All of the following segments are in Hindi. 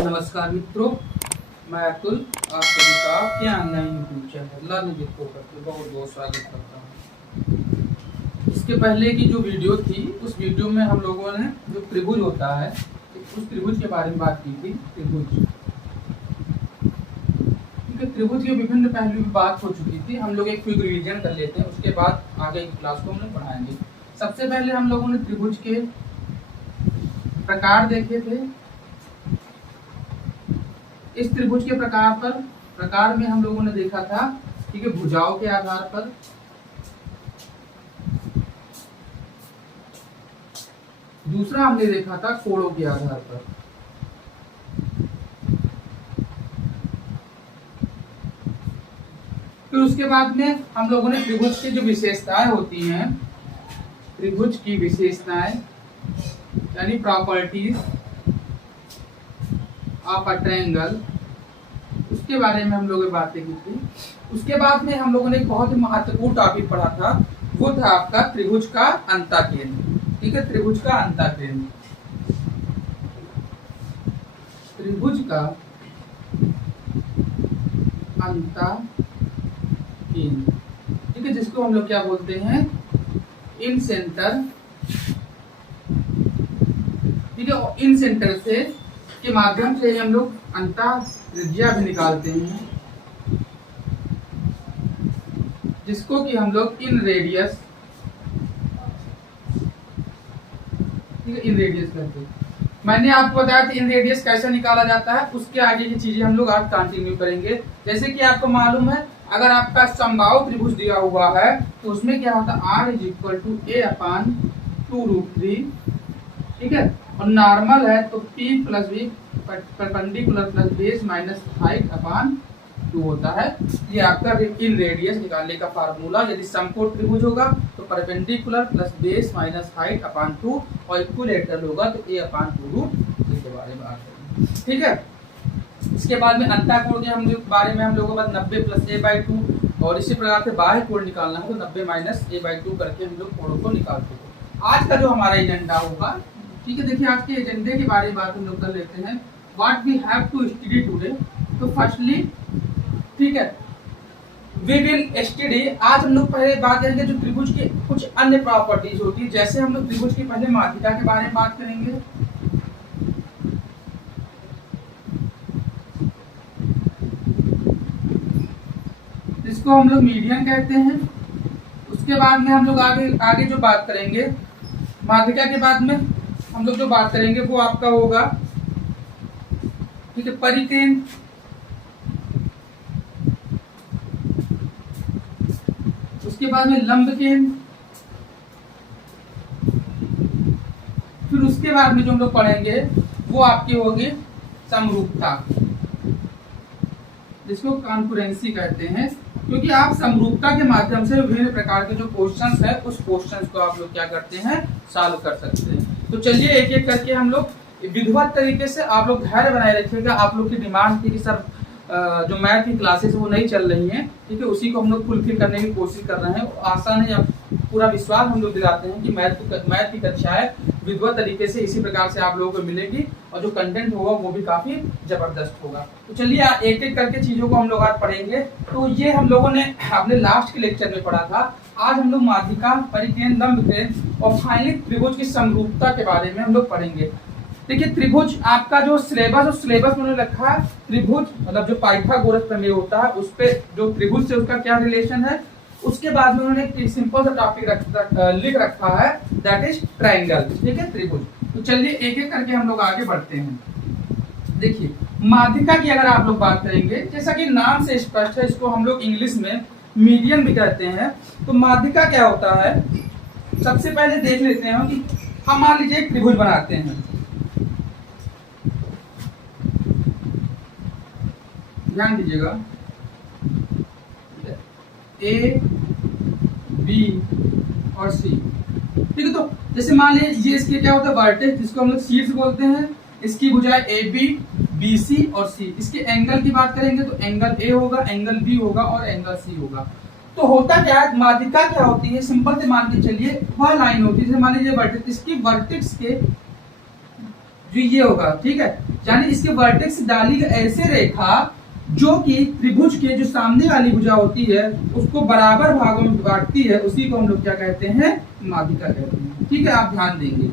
नमस्कार मित्रों, मैं अतुल आप सभी का आपके online YouTube channel learn with focus पे बहुत बहुत स्वागत करता हूँ। इसके पहले की जो वीडियो थी उस वीडियो में हम लोगों ने जो त्रिभुज होता है उस त्रिभुज के बारे में बात की थी। त्रिभुज, क्योंकि त्रिभुज के विभिन्न पहलू की बात हो चुकी थी। हम लोग एक क्विक रिवीजन कर लेते हैं, उसके बाद आगे की क्लास को हम लोग बढ़ाएंगे। सबसे पहले हम लोगों ने त्रिभुज के प्रकार देखे थे। इस त्रिभुज के प्रकार में हम लोगों ने देखा था, ठीक है, भुजाओं के आधार पर, दूसरा हमने देखा था कोणों के आधार पर, फिर उसके बाद में हम लोगों ने त्रिभुज की जो विशेषताएं होती हैं, त्रिभुज की विशेषताएं यानी प्रॉपर्टीज ऑफ अ ट्रायंगल, उसके बारे में हम लोगों ने बातें की थी। उसके बाद में हम लोगों ने एक बहुत ही महत्वपूर्ण टॉपिक पढ़ा था, वो था आपका त्रिभुज का अंतःकेंद्र। ठीक है, त्रिभुज का अंतःकेंद्र, त्रिभुज का अंतःकेंद्र, ठीक है, जिसको हम लोग क्या बोलते हैं, इन सेंटर। ठीक है, इन सेंटर से के माध्यम से हम लोग अंतःत्रिज्या भी निकालते हैं, जिसको कि हम लोग इन रेडियस, ठीक है, इन रेडियस कहते हैं। मैंने आपको बताया था इन रेडियस कैसे निकाला जाता है, उसके आगे की चीजें हम लोग आज कंटिन्यू करेंगे। जैसे कि आपको मालूम है, अगर आपका समबाहु त्रिभुज दिया हुआ है तो उसमें क्या होता है, r = a/2√3, ठीक है, और नॉर्मल है तो p + v perpendicular plus base minus height upon 2 होता है। ये आपका इन रेडियस निकालने का फार्मूला। यदि समकोण त्रिभुज होगा तो perpendicular plus base minus height upon 2 और इक्विलेटरल होगा तो a/2√3 के बारे में बात करेंगे। ठीक है, इसके बाद में अंतःकोण के हम बारे में हम लोगों को 90 + a/2 और इसी प्रकार से बाह्य कोण निकालना है तो 90 - a/2 करके हम लोग कोणों को निकालते हैं। आज का जो हमारा एजेंडा होगा, ठीक है, देखिए आज के एजेंडे के बारे में बात हम लोग कर लेते हैं। What we have to study today, तो फर्स्टली, ठीक है, वी विल स्टडी, आज हम लोग पहले बात करेंगे जो त्रिभुज की कुछ अन्य प्रॉपर्टीज होती है। जैसे हम लोग त्रिभुज की पहले माध्यिका के बारे में बात करेंगे, जिसको हम लोग मीडियन कहते हैं। उसके बाद में हम लोग आगे जो बात करेंगे माध्यिका के बाद में हम लोग जो बात करेंगे वो आपका होगा, ठीक है, परिकेंद्र, उसके बाद में लंब केंद्र, फिर उसके बाद में जो हम लोग पढ़ेंगे वो आपकी होगी समरूपता, जिसको कॉन्करेंसी कहते हैं, क्योंकि आप समरूपता के माध्यम से विभिन्न प्रकार के जो क्वेश्चंस है उस क्वेश्चंस को आप लोग क्या करते हैं, सॉल्व कर सकते हैं। तो चलिए एक एक करके हम लोग विधिवत तरीके से, आप लोग धैर्य बनाए रखिएगा। आप लोग की डिमांड थी कि सर जो मैथ की क्लासेस वो नहीं चल रही हैं, ठीक है, उसी को हम लोग फुलफिल करने की कोशिश कर रहे हैं। आसान है, पूरा विश्वास हम लोग दिलाते हैं कि मैथ की कक्षाएं विधिवत तरीके से इसी प्रकार से आप लोगों को मिलेगी और जो कंटेंट होगा वो भी काफी जबरदस्त होगा। तो चलिए एक एक करके चीजों को हम लोग आज पढ़ेंगे। तो ये हम लोगों ने अपने लास्ट के लेक्चर में पढ़ा था। आज हम लोग माध्यिका, परिकेंद्र, लंब केंद्र और फाइनली त्रिभुज की समरूपता के बारे में हम लोग पढ़ेंगे। देखिए त्रिभुज आपका जो सिलेबस में उन्होंने रखा है, त्रिभुज मतलब जो पाइथागोरस प्रमेय होता है उस पे जो त्रिभुज से उसका क्या रिलेशन है। उसके बाद में उन्होंने एक सिंपल सा टॉपिक लिख रखा है, दैट इज ट्रायंगल, ठीक है, त्रिभुज। तो चलिए एक एक करके हम लोग आगे बढ़ते हैं। देखिए माध्यिका की अगर आप लोग बात करेंगे, जैसा कि नाम से स्पष्ट है, इसको हम लोग इंग्लिश में मीडियन भी कहते हैं। तो माध्यिका क्या होता है, सबसे पहले देख लेते हैं कि हम मान लीजिए एक त्रिभुज बनाते हैं, ध्यान दीजिएगा, ए बी और सी, ठीक है। तो जैसे मान लीजिए ये इसके क्या होता है, वर्टेक्स, जिसको हम लोग शीर्ष बोलते हैं। इसकी भुजाएं ए बी, बी सी और सी। इसके एंगल की बात करेंगे तो एंगल ए होगा, एंगल बी होगा और एंगल सी होगा। तो होता क्या है, माध्यिका क्या होती है, सिंपल से मान के चलिए वह लाइन होती है, जैसे मान लीजिए वर्टेक्स, इसकी वर्टेक्स के जो ये होगा, ठीक है, यानी इसके वर्टेक्स से डाली गई ऐसे रेखा जो कि त्रिभुज के जो सामने वाली भुजा होती है उसको बराबर भागों में बांटती है, उसी को हम लोग क्या कहते हैं, माध्यिका कहते हैं। ठीक है, आप ध्यान देंगे।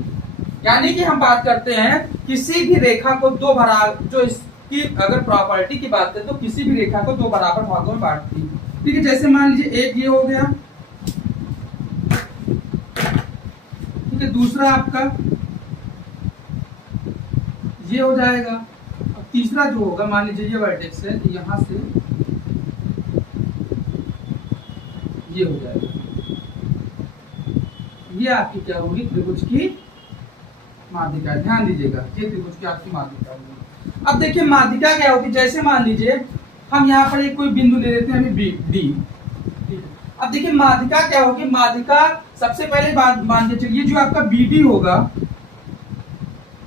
यानी कि हम बात करते हैं किसी भी रेखा को दो बराबर, जो इसकी अगर प्रॉपर्टी की बात करें तो किसी भी रेखा को दो बराबर भागों में बांटती है। ठीक है, जैसे मान लीजिए एक ये हो गया, ठीक है, दूसरा आपका ये हो जाएगा, और तीसरा जो होगा मान लीजिए ये वर्टेक्स है तो यहां से ये हो जाएगा, ये आपकी क्या होगी, त्रिभुज की माध्यिका। ध्यान दीजिएगा, ये त्रिभुज की आपकी माध्यिका होगी। अब देखिए माध्यिका क्या होगी, जैसे मान लीजिए हम यहाँ पर एक कोई बिंदु ले लेते हैं अभी बी डी। अब देखिए माध्यिका क्या होगी, माध्यिका सबसे पहले बात मान के चलिए जो आपका बी डी होगा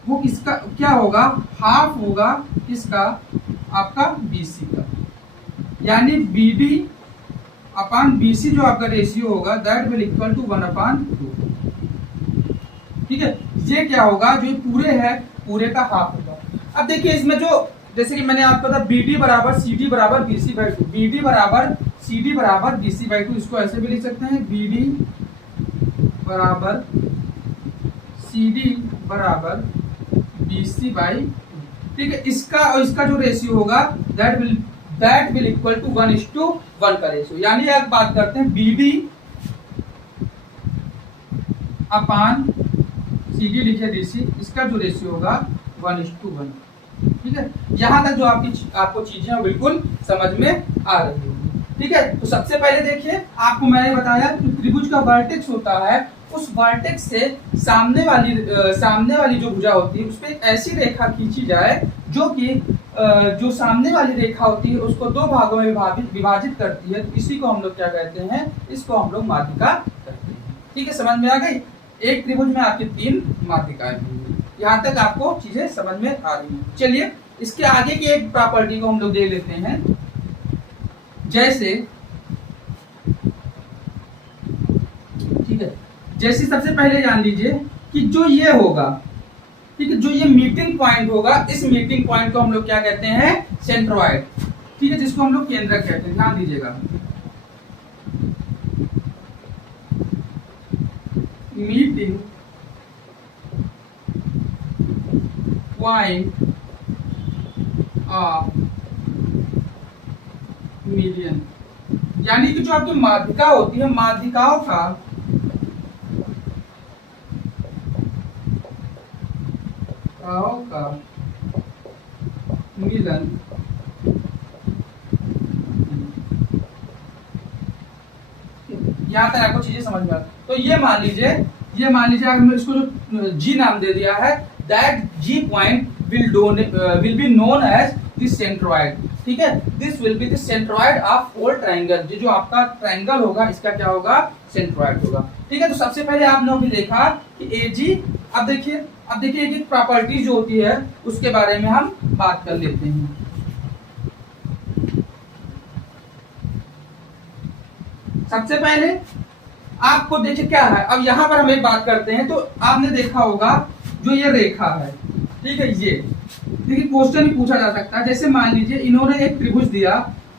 वो किसका क्या होगा, हाफ होगा किसका, आपका बीसी का, यानी बी डी अपान बीसी जो आपका रेशियो होगा दैट विल इक्वल टू 1/2। ठीक है, ये क्या होगा, जो पूरे है पूरे का हाफ होगा। अब देखिए इसमें जो जैसे कि मैंने आपको बताया बी डी बराबर सी डी बराबर BC by two, B D बराबर सी डी बराबर बीसी बाई टू, इसको ऐसे भी लिख सकते हैं बी डी बराबर सी डी बराबर बीसी बाई। ठीक है, इसका और इसका जो रेशियो होगा दैट विल इक्वल टू 1:1 का रेशियो। यानी अब बात करते हैं बी डी अपान सी डी लिखे डीसी, इसका जो रेशियो होगा 1:1। ठीक है, यहां तक जो आपको चीजें बिल्कुल समझ में आ रही है। ठीक है, तो सबसे पहले देखिए आपको मैंने बताया कि त्रिभुज का वर्टेक्स होता है, उस वर्टेक्स से सामने वाली जो भुजा होती है उस पर एक ऐसी रेखा खींची जाए जो कि जो सामने वाली रेखा होती है उसको दो भागों में विभाजित करती है, तो इसी को हम लोग क्या कहते हैं, इसको हम लोग माध्यिका कहते हैं। ठीक है, समझ में आ गई, एक त्रिभुज में आपकी 3 माध्यिकाएं होंगी। यहाँ तक आपको चीजें समझ में आ रही हैं। चलिए इसके आगे की एक प्रॉपर्टी को हम लोग देख लेते हैं। जैसे ठीक है, जैसे सबसे पहले जान लीजिए कि जो ये होगा, ठीक है, जो ये मीटिंग पॉइंट होगा, इस मीटिंग पॉइंट को हम लोग क्या कहते हैं, सेंट्रोइड। ठीक है, जिसको हम लोग केंद्रक कहते हैं। ध्यान दीजिएगा, मीटिंग पॉइंट ऑफ मीडियन, यानी कि जो आपकी माध्यिका होती है, माध्यिकाओं का मिलन यहां तक आपको चीजें समझ में आ। तो ये मान लीजिए हमने इसको जो जी नाम दे दिया है, that G point will be known as this centroid. ठीक है, this will be the centroid of all triangle. जो आपका ट्रायंगल होगा इसका क्या होगा, सेंट्रोइड होगा। ठीक है, तो सबसे पहले आपने अभी देखा कि एजी। अब देखिए एक प्रॉपर्टी जो होती है उसके बारे में हम बात कर लेते हैं। सबसे पहले आपको देखिए क्या है, अब यहां पर हम एक बात करते हैं। तो आपने देखा होगा जो ये रेखा है, ठीक है, ये देखिए क्वेश्चन भी पूछा जा सकता है। जैसे मान लीजिए इन्होंने एक त्रिभुज दिया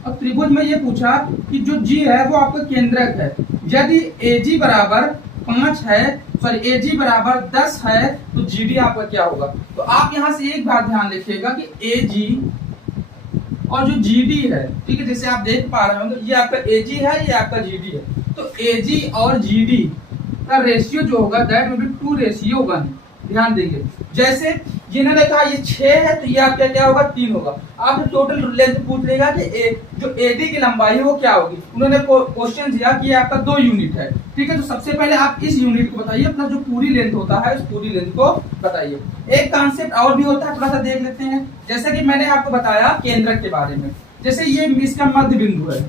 और त्रिभुज में ये पूछा कि जो जी है वो आपका केंद्रक है। यदि एजी बराबर 5 है, सॉरी एजी बराबर 10 है, तो जीडी आपका क्या होगा। तो आप यहां से एक बात ध्यान रखिएगा कि एजी और जो जीडी है, ठीक है, जैसे आप देख पा रहे होंगे ये आपका एजी है, ये आपका जीडी है। तो एजी और जीडी का रेशियो जो होगा दैट विल बी 2:1। ध्यान देंगे, जैसे जिन्होंने कहा ये 6 है तो ये आपका क्या होगा, 3 होगा। आपने टोटल लेंथ पूछ लेगा कि जो एडी की लंबाई है वो क्या होगी। उन्होंने क्वेश्चन दिया कि ये आपका 2 यूनिट है। ठीक है, तो सबसे पहले आप इस यूनिट को बताइए, प्लस जो पूरी लेंथ होता है उस पूरी लेंथ को बताइए। एक कॉन्सेप्ट और भी होता है, थोड़ा सा देख लेते हैं। जैसे कि मैंने आपको बताया केंद्रक के बारे में, जैसे ये इसका मध्य बिंदु है।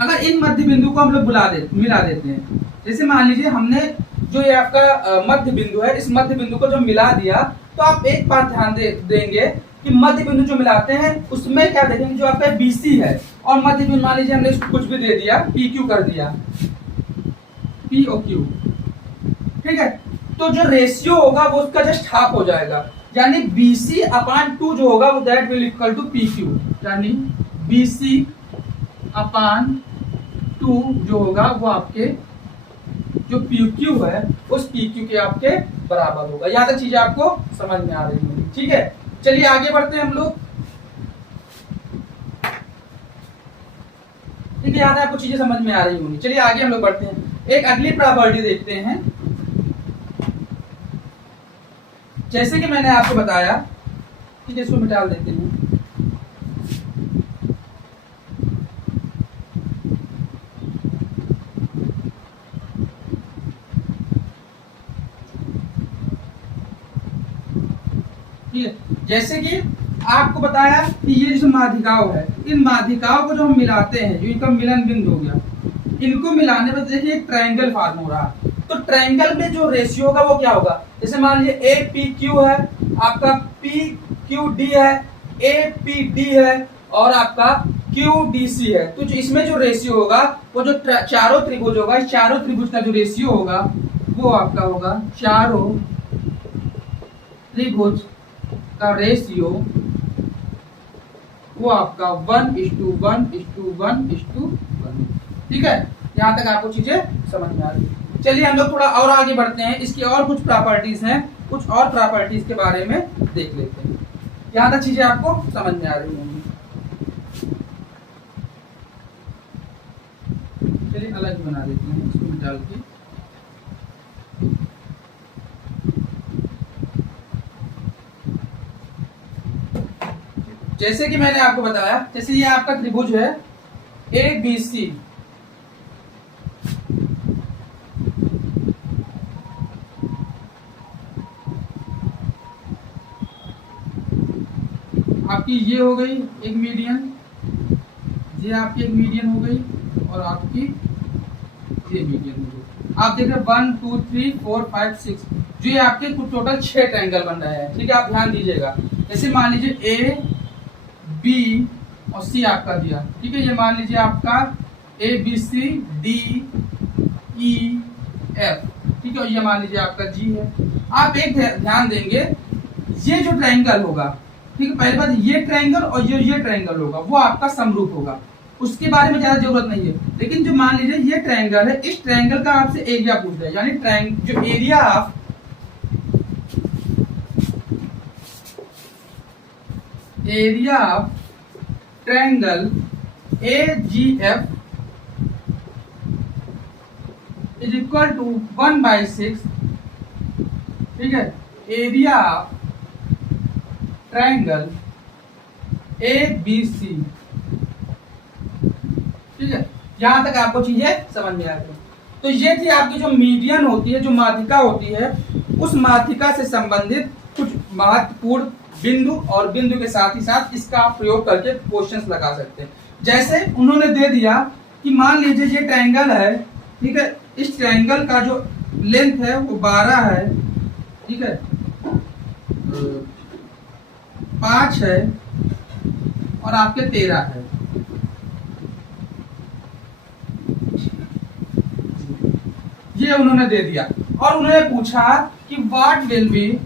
अगर इन मध्य बिंदु को हम लोग मिला देते हैं, जैसे मान लीजिए हमने जो ये आपका मध्य बिंदु है, इस मध्य बिंदु को जो मिला दिया, तो आप एक बात ध्यान देंगे कि मध्य बिंदु जो मिलाते हैं उसमें क्या देखेंगे, जो आपका बीसी है और मध्य बिंदु मान लीजिए हमने इसको कुछ भी दे दिया, पी क्यू कर दिया, पी ओ क्यू। ठीक है, तो जो रेशियो होगा वो उसका जस्ट हाफ हो जाएगा, यानी BC अपान 2 जो होगा वो that will equal to PQ, यानी BC अपान 2 जो होगा वो आपके जो PQ है उस PQ के आपके बराबर होगा। यहाँ तक चीजें आपको समझ में आ रही होंगी, ठीक है। चलिए आगे बढ़ते हैं हम लोग, ठीक है, यहाँ तक आपको चीजें समझ में आ रही होंगी। चलिए आगे हम लोग बढ़ते हैं, एक अगली प्रॉपर्टी देखते हैं। जैसे कि मैंने आपको बताया, ठीक है, इसको मिटा देते हैं। ठीक है, जैसे कि आपको बताया कि ये जो माध्यिकाओं है, इन माध्यिकाओं को जो हम मिलाते हैं, जो इनका मिलन बिंदु हो गया, इनको मिलाने पर देखिए एक ट्रायंगल फॉर्म हो रहा है। तो ट्रायंगल में जो रेशियो होगा वो क्या होगा, जैसे मान लीजिए APQ है, आपका PQD है, APD है और आपका QDC है। तो जो इसमें जो रेशियो होगा वो जो चारों त्रिभुज होगा, इस चारों त्रिभुज का जो रेशियो होगा वो आपका होगा, चारों त्रिभुज का रेशियो वो आपका 1:1:1:1। ठीक है, यहां तक आपको चीजें समझ में आ रही है। चलिए हम लोग थोड़ा और आगे बढ़ते हैं, इसकी और कुछ प्रॉपर्टीज हैं, कुछ और प्रॉपर्टीज के बारे में देख लेते हैं। यहां तक चीजें आपको समझ में आ रही होंगी। चलिए अलग बना देते हैं इसको निकाल के। जैसे कि मैंने आपको बताया, जैसे ये आपका त्रिभुज है ABC, आपकी ये हो गई एक मीडियन, ये आपकी एक मीडियन हो गई और आपकी ये मीडियन हो गई। आप देख रहे 1 2 3 4 5 6, जो ये आपके कुछ टोटल 6 ट्रायंगल बन रहे हैं। ठीक है, आप ध्यान दीजिएगा। जैसे मान लीजिए A B और C आपका दिया, ठीक है, ये मान लीजिए आपका ABC D E F, ठीक है, और ये मान लीजिए आपका G है। आप एक ध्यान देंगे, ये जो ट्रायंगल होगा, ठीक है, पहली बात ये ट्रायंगल और ये ट्रायंगल होगा वो आपका समरूप होगा, उसके बारे में ज्यादा जरूरत नहीं है। लेकिन जो मान लीजिए ये ट्रायंगल है, इस ट्रायंगल का आपसे एरिया पूछ रहा है, यानी जो area of triangle AGF is equal to 1/6, ठीक है, एरिया ऑफ ट्रायंगल ABC। ठीक है, यहां तक आपको चीजें समझ में आ गई। तो ये थी आपकी जो मीडियन होती है, जो माध्यिका होती है, उस माध्यिका से संबंधित कुछ महत्वपूर्ण बिंदु और बिंदु के साथ ही साथ इसका आप प्रयोग करके क्वेश्चंस लगा सकते हैं। जैसे उन्होंने दे दिया कि मान लीजिए ये ट्रायंगल है, ठीक है, इस ट्रायंगल का जो लेंथ है वो 12 है, ठीक है, 5 है और आपके 13 है। ये उन्होंने दे दिया और उन्होंने पूछा कि what will be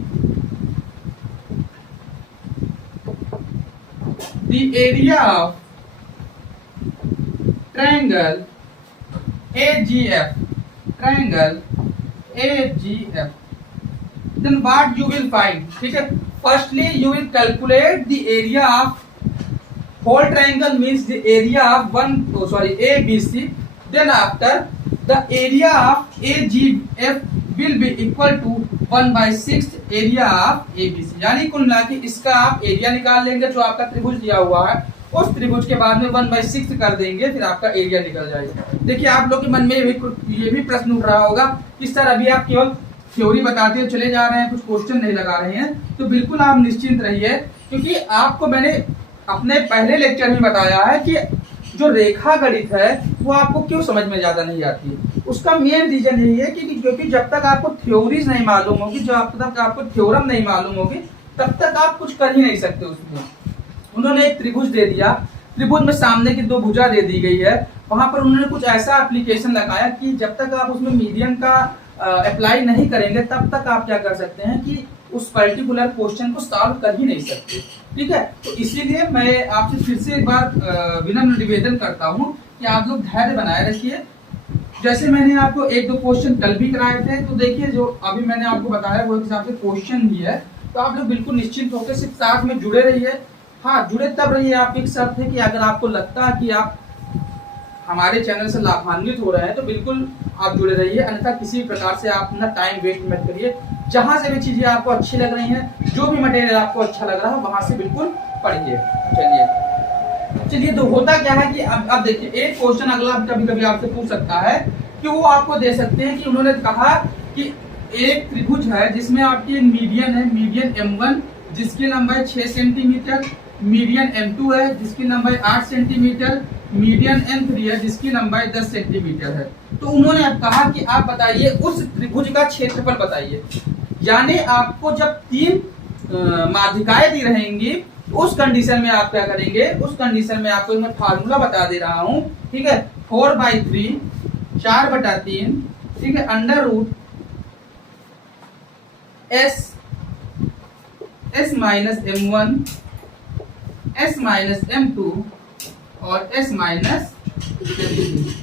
the area of triangle AGF, then what you will find, ठीक है, firstly you will calculate the area of whole triangle, means the area of ABC, then after the area of AGF will be equal to 1/6 area of ABC, यानी कुल मिला के इसका आप एरिया निकाल लेंगे, जो आपका त्रिभुज दिया हुआ है उस त्रिभुज के बाद में 1/6 कर देंगे, फिर आपका एरिया निकल जाएगा। देखिए आप लोग के मन में ये भी प्रश्न उठ रहा होगा कि सर अभी आप केवल थ्योरी बताते हुए चले जा रहे हैं, कुछ क्वेश्चन नहीं लगा रहे हैं। तो बिल्कुल आप निश्चिंत रहिए, क्योंकि आपको मैंने अपने पहले लेक्चर में बताया है कि जो रेखा गणित है वो आपको क्यों समझ में ज्यादा नहीं आती है। उसका मेन रीजन यही है कि क्योंकि जब तक आपको थ्योरीज नहीं मालूम होगी, जब तक आपको थ्योरम नहीं मालूम होगी, तब तक आप कुछ कर ही नहीं सकते उसमें। उन्होंने एक त्रिभुज दे दिया, त्रिभुज में सामने की 2 भुजा दे दी गई है, वहां पर उन्होंने कुछ ऐसा एप्लीकेशन लगाया कि जब तक आप उसमें मीडियन का अप्लाई नहीं करेंगे तब तक आप क्या कर सकते हैं कि उस पर्टिकुलर क्वेश्चन को सॉल्व कर ही नहीं सकते। ठीक है, तो इसीलिए मैं आपसे फिर से एक बार विनम्र निवेदन करता हूँ कि आप लोग धैर्य बनाए रखिए। जैसे मैंने आपको एक दो क्वेश्चन कल भी कराए थे, तो देखिए जो अभी मैंने आपको बताया वो हिसाब से क्वेश्चन ही है, तो आप लोग बिल्कुल निश्चिंत होकर सिर्फ साथ में जुड़े रहिए। हाँ, जुड़े तब रहिए, आपकी एक शर्त है कि अगर आपको लगता है कि आप हमारे चैनल से लाभान्वित हो रहे हैं तो बिल्कुल आप जुड़े रहिए, अन्यथा किसी प्रकार से आप अपना टाइम वेस्ट मत करिए। जहां से भी चीजें आपको अच्छी लग रही हैं, जो भी मटेरियल आपको अच्छा लग रहा है वहां से बिल्कुल पढ़िए। चलिए तो होता क्या है कि अब देखिए, एक क्वेश्चन अगला कभी कभी आपसे पूछ सकता है कि वो आपको दे सकते हैं कि उन्होंने कहा कि एक त्रिभुज है जिसमें आपकी मीडियन है, मीडियन M1 जिसकी लंबाई 6 सेंटीमीटर, मीडियन M2 है जिसकी लंबाई 8 सेंटीमीटर, मीडियन M3 है जिसकी लंबाई 10 सेंटीमीटर है। तो उन्होंने अब कहा कि आप बताइए उस त्रिभुज का क्षेत्रफल बताइए। यानी आपको जब 3 माध्यिकाएं दी रहेंगी उस कंडीशन में आप क्या करेंगे, उस कंडीशन में आपको मैं फार्मूला बता दे रहा हूं। ठीक है, 4/3 4/3, ठीक है, under root S minus M1 S minus M2 और S माइनस M3।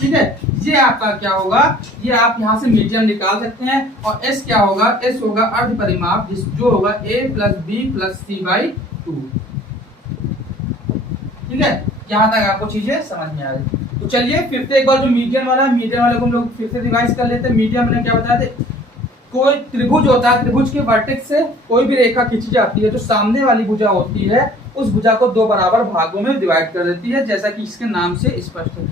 ठीक है, ये आपका क्या होगा, ये आप यहाँ से मीडियन निकाल सकते हैं। और S क्या होगा, S होगा अर्ध परिमाप जो होगा A plus B plus C/2। ठीक है, यहाँ तक आपको चीजें समझ में आ रही। तो चलिए फिर से एक बार जो मीडियन वाला है, मीडियन वाले को हम लोग फिर से रिवाइज कर लेते हैं। मीडियन में क्या बताया थे, कोई त्रिभुज होता है, त्रिभुज के वर्टेक्स से कोई भी रेखा खींची जाती है, जो सामने वाली भुजा होती है उस भुजा को 2 बराबर भागों में डिवाइड कर देती है, जैसा कि इसके नाम से स्पष्ट है।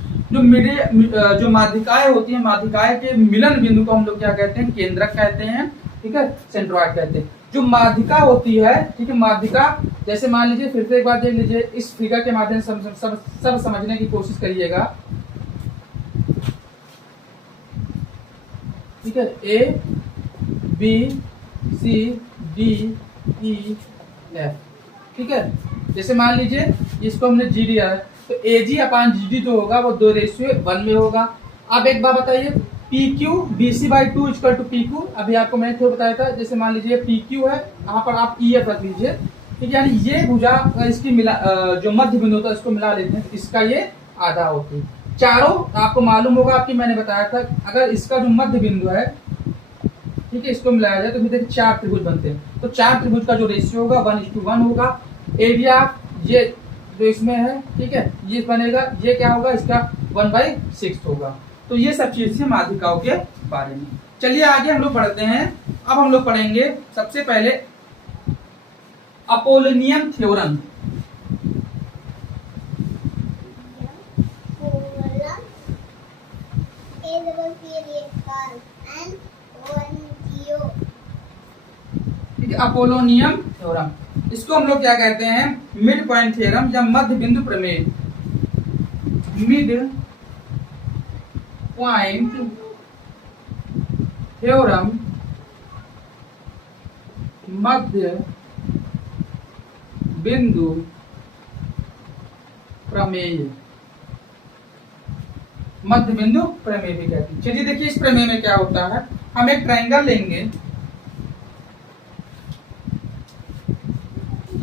जो माध्यिकाएं होती है, माध्यिकाएं के मिलन बिंदु को हम लोग क्या कहते हैं, केंद्रक कहते हैं। ठीक है, सेंट्रॉइड कहते हैं। जो माध्यिका होती है, ठीक है, माध्यिका जैसे मान लीजिए, फिर से एक बार देख लीजिए, इस फिगर के माध्यम से सब समझने की कोशिश करिएगा। ठीक है, A B C D E F। ठीक है, जैसे मान लीजिए इसको हमने G दिया है, तो AG/GD जो होगा वो 2:1 में होगा। अब एक बात बताइए, PQ BC/2 equal to PQ। अभी आपको मैंने थोड़ा बताया था, जैसे मान लीजिए PQ है, यहाँ पर आप EF रख लीजिए। ठीक है, यानी ये भुजा इसकी मिला जो मध्य बिंदु होता है इसको मिला लेते हैं, इसका ये आधा होती है। चारों आपको मालूम होगा कि मैंने बताया था, अगर इसका जो मध्य बिंदु है, ठीक है, इसको मिलाया जाए तो फिर देखिए 4 त्रिभुज बनते हैं। तो 4 त्रिभुज का जो रेशियो होगा 1:1 होगा। एरिया ये जो इसमें है, ठीक है, ये बनेगा, ये क्या होगा, इसका 1/6 होगा। तो ये सब चीज है माध्यिकाओं के बारे में। चलिए आगे हम लोग बढ़ते हैं। अब हम लोग पढ़ेंगे सबसे पहले अपोलोनियन थ्योरम। ठीक है, अपोलोनियन थ्योरम, इसको हम लोग क्या कहते हैं, मिड पॉइंट थ्योरम या मध्य बिंदु प्रमेय। मिड पॉइंट थ्योरम, मध्य बिंदु प्रमेय, मध्य बिंदु प्रमेय भी कहते हैं। चलिए देखिए इस प्रमेय में क्या होता है, हम एक ट्रायंगल लेंगे,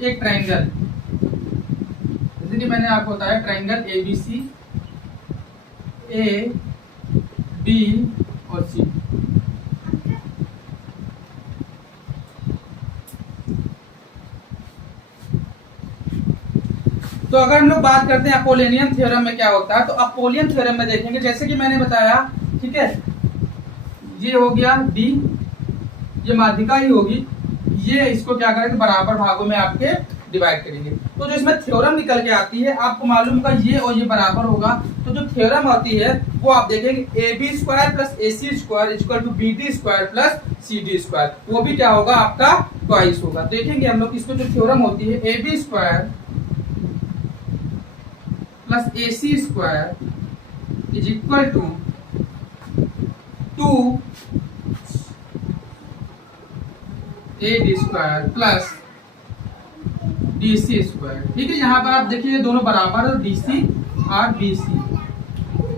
एक ट्रायंगल, जैसे कि मैंने आपको बताया ट्रायंगल ABC, A B और C। तो अगर हम लोग बात करते हैं अपोलोनियन थ्योरम में क्या होता है, तो अपोलोनियन थ्योरम में देखेंगे, जैसे कि मैंने बताया, ठीक है, ये हो गया D, ये माध्यिका ही होगी, ये इसको क्या करेंगे, बराबर भागों में आपके डिवाइड करेंगे। तो जो इसमें थ्योरम निकल के आती है, आपको मालूम होगा ये और ये बराबर होगा। तो जो थ्योरम आती है वो आप देखेंगे AB² plus AC² equal to BD² plus CD², वो भी क्या होगा, आपका ट्वाइस होगा। देखेंगे हम लोग इसको, जो थ्योरम होती है AB² plus AC² is equal to 2AD² plus DC²। ठीक है, यहाँ पर आप देखिए दोनों बराबर है, DC और BC।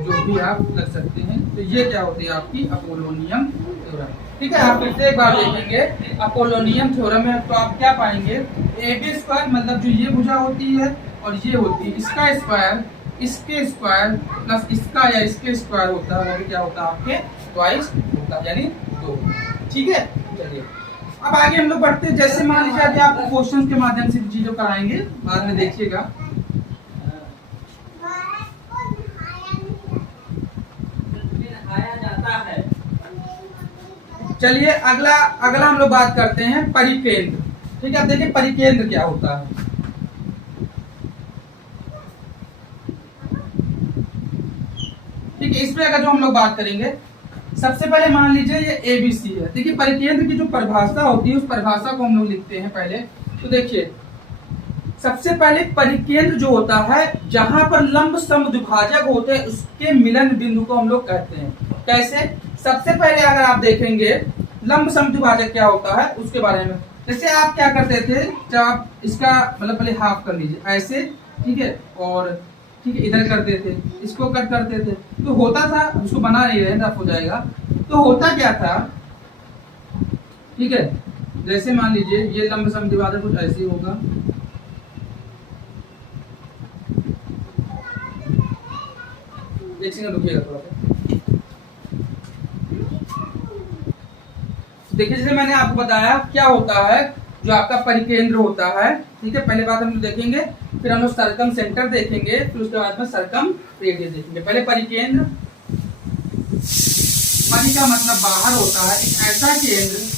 जो भी आप लग सकते हैं। तो ये क्या होती है आपकी अपोलोनियम थ्योरम। ठीक है, आप फिर से एक बार देखेंगे अपोलोनियम थ्योरम में तो आप क्या पाएंगे, ए बी स्क्वायर मतलब जो ये भुजा होती है और ये होती है, इसका स्क्वायर इसके स्क्वायर प्लस इसका या इसके स्क्वायर होता है, वो क्या होता है आपके ट्वाइस होता है, यानी 2। ठीक है, चलिए अब आगे हम लोग बढ़ते हैं। जैसे मान लीजिए कि आपको क्वेश्चंस के माध्यम से चीजों कराएंगे, बाद में देखिएगा। चलिए अगला हम लोग बात करते हैं परिकेंद्र। ठीक है, अब देखिए परिकेंद्र क्या होता है। ठीक है, इस पे अगर जो हम लोग बात करेंगे, सबसे पहले मान लीजिए ये एबीसी है। देखिए परिकेंद्र की जो परिभाषा होती है उस परिभाषा को हम लोग लिखते हैं पहले। तो देखिए सबसे पहले परिकेंद्र जो होता है, जहां पर लंब समद्विभाजक होते हैं उसके मिलन बिंदु को हम लोग कहते हैं। कैसे, सबसे पहले अगर आप देखेंगे लंब समद्विभाजक क्या होता है उसके बारे में। जैसे आप क्या करते थे, जब आप इसका मतलब पहले हाफ कर लीजिए ऐसे, ठीक है, और ठीक है इधर करते थे, इसको कट करते थे, तो होता था, उसको बना नहीं रहे रफ हो जाएगा, तो होता क्या था, ठीक है, जैसे मान लीजिए ये लंब समद्विभाजक कुछ ऐसे होगा, एक सेकंड रुकिएगा थोड़ा सा। देखिए जैसे मैंने आपको बताया क्या होता है जो आपका परिकेंद्र होता है। ठीक है, पहले बात हम लोग देखेंगे, फिर हम लोग सरकम सेंटर देखेंगे, फिर उसके बाद में सरकम रेडियस देखेंगे। पहले परिकेंद्र, परि का मतलब बाहर होता है, एक ऐसा केंद्र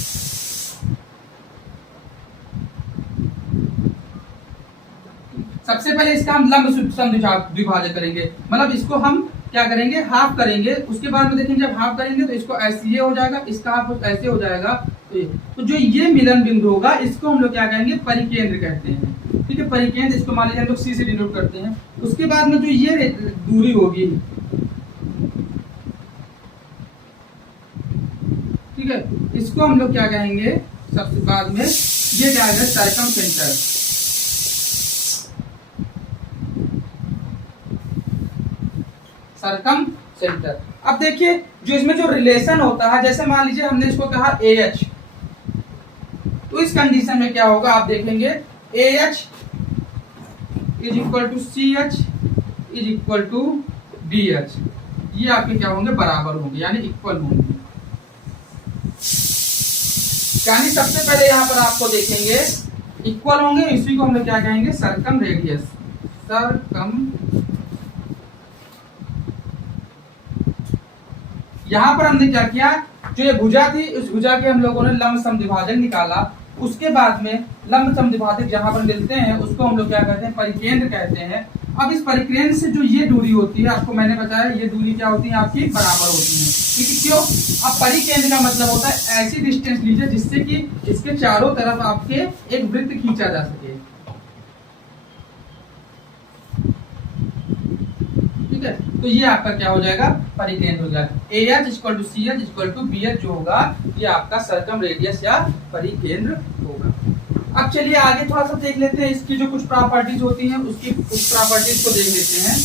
सबसे पहले इसका हम लंब समद्विभाजक करेंगे, मतलब इसको हम क्या करेंगे, हाफ करेंगे। उसके बाद में देखेंगे जब हाफ करेंगे तो इसको ऐसे ये हो जाएगा, इसका हाफ ऐसे हो जाएगा, तो जो ये मिलन बिंदु होगा इसको हम लोग क्या कहेंगे, परिकेंद्र कहते हैं। ठीक है, परिकेंद्र, इसको मान लीजिए हम लोग सी से डिनोट करते हैं। उसके बाद में जो ये दूरी होगी, ठीक है, इसको हम लोग क्या कहेंगे, सबसे बाद में ये क्या है, सरकम सेंटर। सरकम सेंटर। अब देखिए जो इसमें जो रिलेशन होता है, जैसे मान लीजिए हमने इसको कहा AH, तो इस कंडीशन में क्या होगा आप देखेंगे, AH is equal to CH is equal to BH, ये आपके क्या होंगे, बराबर होंगे, यानी इक्वल होंगे। यानी सबसे पहले यहां पर आपको देखेंगे इक्वल होंगे, इसी को हम लोग क्या कहेंगे, सरकम रेडियस। सरकम, यहां पर हमने क्या किया, जो ये भुजा थी उस भुजा के हम लोगों ने लंब समद्विभाजक निकाला। उसके बाद में लंब समद्विभाजक जहां पर मिलते हैं उसको हम लोग क्या कहते हैं, परिकेंद्र कहते हैं। अब इस परिकेंद्र से जो ये दूरी होती है, आपको मैंने बताया ये दूरी क्या होती है, आपकी बराबर होती है। ठीक है, क्यों, अब परिकेंद्र का मतलब होता है ऐसी डिस्टेंस लीजिए जिससे कि इसके चारों तरफ आपके एक वृत्त खींचा जा सके। ठीक है, तो ये आपका क्या हो जाएगा, परिकेंद्र हो जाएगा। AH equal to CH equal to BH जो होगा ये आपका सरकम रेडियस या परिकेंद्र होगा। अब चलिए आगे थोड़ा सा देख लेते हैं, इसकी जो कुछ प्रॉपर्टीज होती हैं उसकी कुछ प्रॉपर्टीज को देख लेते हैं।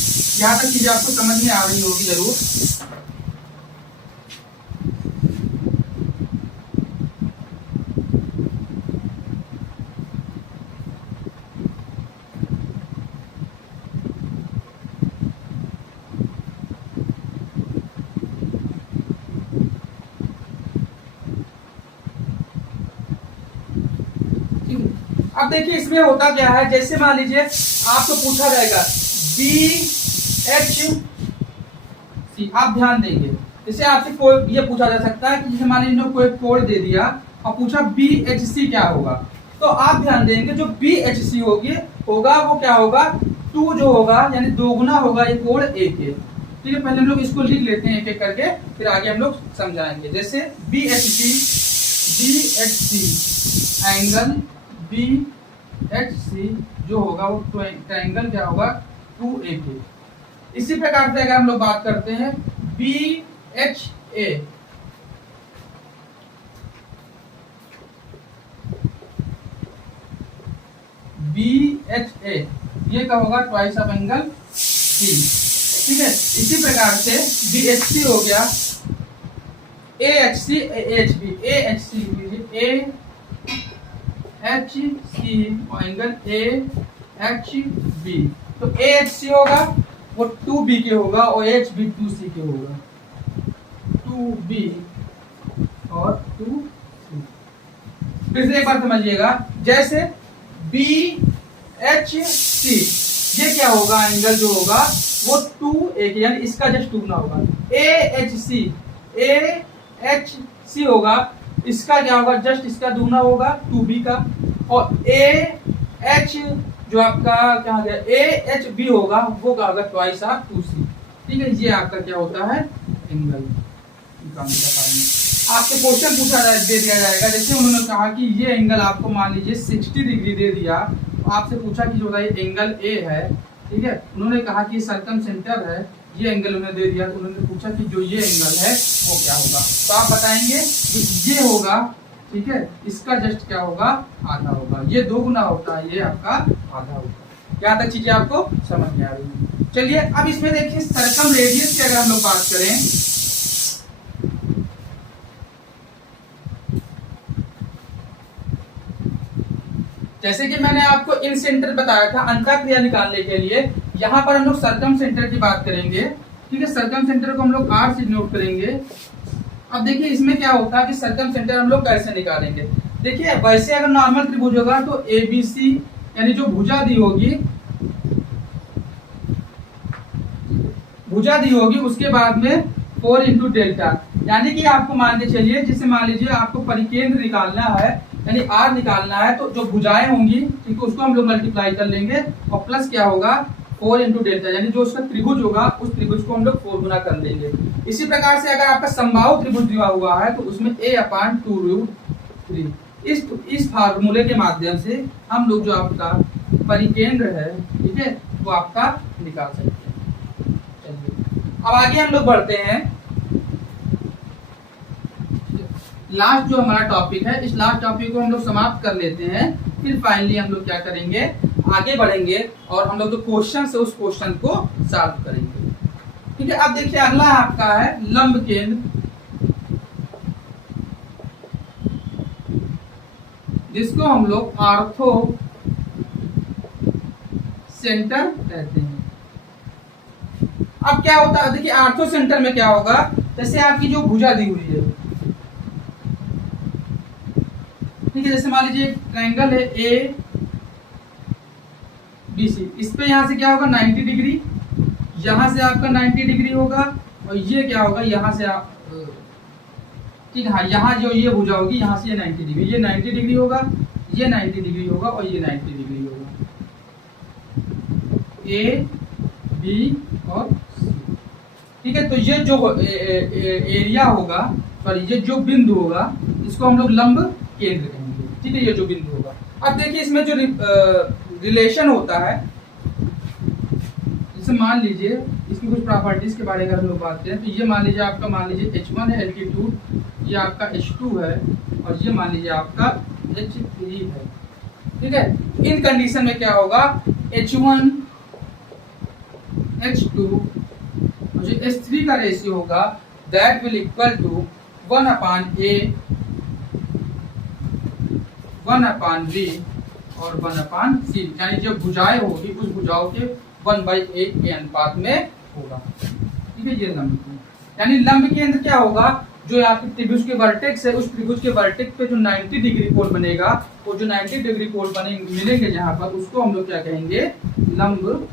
यहाँ तक चीजें आपको समझ में आ रही होगी जरूर। अब देखिए इसमें होता क्या है, जैसे मान लीजिए आपको पूछा जाएगा BHC, आप ध्यान देंगे, जैसे आपसे कोई ये पूछा जा सकता है कि जैसे मान लीजिए कोई कोड दे दिया और पूछा BHC क्या होगा, तो आप ध्यान देंगे जो BHC होगा वो क्या होगा, 2 जो होगा यानी 2 गुना होगा ये कोड A के। ठीक है, पहले हम लोग इसको लिख लेते हैं एक एक करके, फिर आगे हम लोग समझाएंगे। जैसे BHC एंगल BHC जो होगा वो ट्रायंगल क्या होगा, 2AB। इसी प्रकार से अगर हम लोग बात करते हैं BHA, ये क्या होगा, ट्वाइस ऑफ एंगल C। ठीक है। इसी प्रकार से BHC हो गया, AHC AHB, AHC AHC और एंगल AHB। तो AHC होगा वो 2B के होगा और AHB 2C के होगा, 2B और 2C। फिर से एक बार समझिएगा, जैसे BHC ये क्या होगा, एंगल जो होगा वो 2A के, यानी इसका जस्ट 2 गुना होगा। AHC होगा, इसका क्या होगा, जस्ट इसका दूना होगा 2B का। और AH जो आपका क्या हो गया, AHB होगा वो क्या होगा, ट्वाइस ऑफ 2C। ठीक है, ये आपका क्या होता है, एंगल। आपसे क्वेश्चन पूछा दे दिया जाएगा, जैसे उन्होंने कहा कि ये एंगल आपको मान लीजिए 60 डिग्री दे दिया, तो आपसे पूछा कि जो ये एंगल A है, ठीक है, उन्होंने कहा कि सर्कम सेंटर है, ये एंगल उन्हें दे दिया, तो उन्होंने पूछा कि जो ये एंगल है वो क्या होगा, तो आप बताएंगे कि ये होगा, ठीक है, इसका जस्ट क्या होगा, आधा होगा। ये 2 गुना होता है, ये आपका आधा होगा। यहाँ तक चीजें आपको समझ में आ रही है। चलिए अब इसमें देखिए सर्कम रेडियस की अगर हम लोग बात करें, जैसे कि मैंने आपको इन सेंटर बताया था अंतःक्रिया निकालने के लिए, यहाँ पर हम लोग सर्कम सेंटर की बात करेंगे। ठीक है, सर्कम सेंटर को हम लोग R से नोट करेंगे। अब देखिए इसमें क्या होता है कि सर्कम सेंटर हम लोग कैसे निकालेंगे। देखिए वैसे अगर नॉर्मल त्रिभुज होगा तो ABC यानी जो भुजा दी होगी, उसके बाद में 4 इंटू डेल्टा, यानी कि आपको मान के चलिए, जिसे मान लीजिए आपको परिकेंद्र निकालना है यानी R निकालना है, तो जो भुजाएं होंगी, ठीक है, उसको हम लोग मल्टीप्लाई कर लेंगे और प्लस क्या होगा 4 इंटू डेल्टा, यानी जो उसका त्रिभुज होगा उस त्रिभुज को हम लोग 4 गुना कर लेंगे। इसी प्रकार से अगर आपका समबाहु त्रिभुज दिया हुआ है तो उसमें A/2√3, इस फार्मूले के माध्यम से हम लोग जो आपका परिकेंद्र है, ठीक है, वो आपका निकाल सकते हैं। चलिए अब आगे हम लोग बढ़ते हैं। लास्ट जो हमारा टॉपिक है, इस लास्ट टॉपिक को हम लोग समाप्त कर लेते हैं, फिर फाइनली हम लोग क्या करेंगे, आगे बढ़ेंगे और हम लोग जो क्वेश्चन है उस क्वेश्चन को सॉल्व करेंगे। ठीक है, अब देखिए अगला आपका है लंब केंद्र, जिसको हम लोग आर्थो सेंटर कहते हैं। अब क्या होता है, देखिए आर्थो सेंटर में क्या होगा, जैसे आपकी जो भुजा दी हुई है, ठीक है, जैसे मान लीजिए ट्रायंगल है ABC, इस पे यहाँ से क्या होगा 90 डिग्री, यहाँ से आपका 90 डिग्री होगा, और ये क्या होगा यहाँ से आप, ठीक है, हाँ, यहाँ जो ये भुजा होगी यहाँ से ये 90 डिग्री, ये 90 डिग्री होगा, ये 90 डिग्री होगा और ये 90 डिग्री होगा, A B और C। ठीक है, तो ये जो एरिया होगा, सॉरी ये जो बिंदु होगा, इसको हम लोग लंब केंद्र कहेंगे। ठीक है, ये जो बिंदु होगा। अब देखिए इसमें जो रिलेशन होता है, जैसे मान लीजिए इसकी कुछ प्रॉपर्टीज के बारे में हम लोग बात करें, तो ये मान लीजिए आपका, मान लीजिए H1 है एल्टीट्यूड, ये आपका H2 है और ये मान लीजिए आपका H3 है। ठीक है, इन कंडीशन में क्या होगा, H1 H2 और जो H3 का रेशियो होगा that will equal to 1/A 1/B और 1/C, यानी जो भुजाएं होगी उस भुजाओं के 1/A के अनुपात में होगा। ठीक है, ये लंब केंद्र, यानी लंब केंद्र क्या होगा, जो आपके त्रिभुज के वर्टेक्स है, उस त्रिभुज के वर्टेक्स पे जो 90 डिग्री कोण बनेगा, वो जो 90 डिग्री कोण बनेंगे मिलेंगे जहां पर, उसको हम लोग क्या कहेंगे, लंब।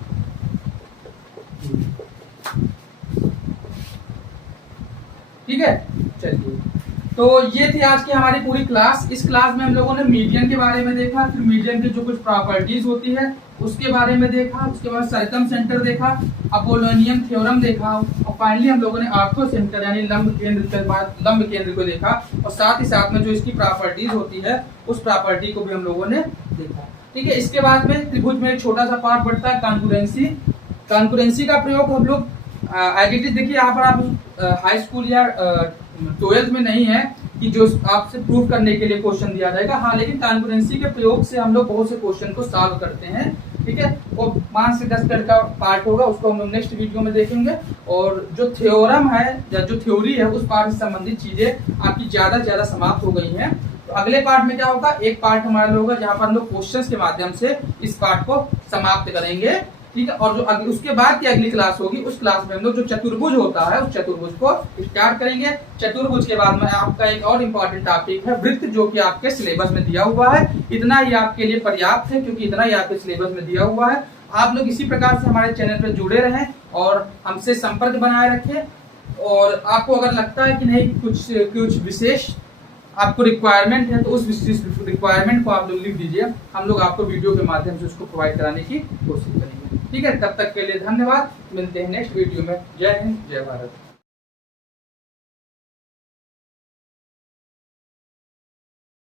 ठीक है, चलिए, तो ये थी आज की हमारी पूरी क्लास। इस क्लास में हम लोगों ने मीडियन के बारे में देखा, फिर मीडियन की जो कुछ प्रॉपर्टीज होती है उसके बारे में देखा, उसके बाद सर्कम सेंटर देखा, अपोलोनियन थ्योरम देखा, और फाइनली हम लोगों ने आर्थो सेंटर यानी लंब केंद्र के बाद लंब केंद्र को देखा, और साथ ही साथ में जो इसकी प्रॉपर्टीज होती है उस प्रॉपर्टी को भी हम लोगों ने देखा। ठीक है, इसके बाद में त्रिभुज में एक छोटा सा पार्ट बढ़ता है कॉन्करेंसी। कॉन्करेंसी का प्रयोग हम लोग आइडेंटिटी, देखिए यहाँ पर आप हाई स्कूल या 12th में नहीं है कि जो आपसे प्रूव करने के लिए क्वेश्चन दिया जाएगा, हाँ, लेकिन कॉन्करेंसी के प्रयोग से हम लोग बहुत से क्वेश्चन को सॉल्व करते हैं। ठीक है। वो 5 से 10 मिनट का पार्ट होगा, उसको हम लोग नेक्स्ट वीडियो में देखेंगे। और जो थ्योरम है या जो थ्योरी है उस पार्ट से संबंधित चीजें आपकी ज्यादा से ज्यादा समाप्त हो गई हैं। तो अगले पार्ट में क्या होगा, एक पार्ट हमारा होगा जहां पर हम लोग क्वेश्चंस के माध्यम से इस पार्ट को समाप्त करेंगे, ठीक है। और जो उसके बाद की अगली क्लास होगी, उस क्लास में हम लोग जो चतुर्भुज होता है उस चतुर्भुज को स्टार्ट करेंगे। चतुर्भुज के बाद में आपका एक और इम्पोर्टेंट टॉपिक है वृत्त, जो कि आपके सिलेबस में दिया हुआ है। इतना ही आपके लिए पर्याप्त है, क्योंकि इतना ही आपके सिलेबस में दिया हुआ है। आप लोग इसी प्रकार से हमारे चैनल पर जुड़े रहें और हमसे संपर्क बनाए रखें। और आपको अगर लगता है कि नहीं कुछ विशेष आपको रिक्वायरमेंट है, तो उस विशेष रिक्वायरमेंट को आप लोग लिख दीजिए, हम लोग आपको वीडियो के माध्यम से उसको प्रोवाइड कराने की कोशिश करेंगे, ठीक है। तब तक के लिए धन्यवाद, मिलते हैं नेक्स्ट वीडियो में। जय हिंद, जय भारत।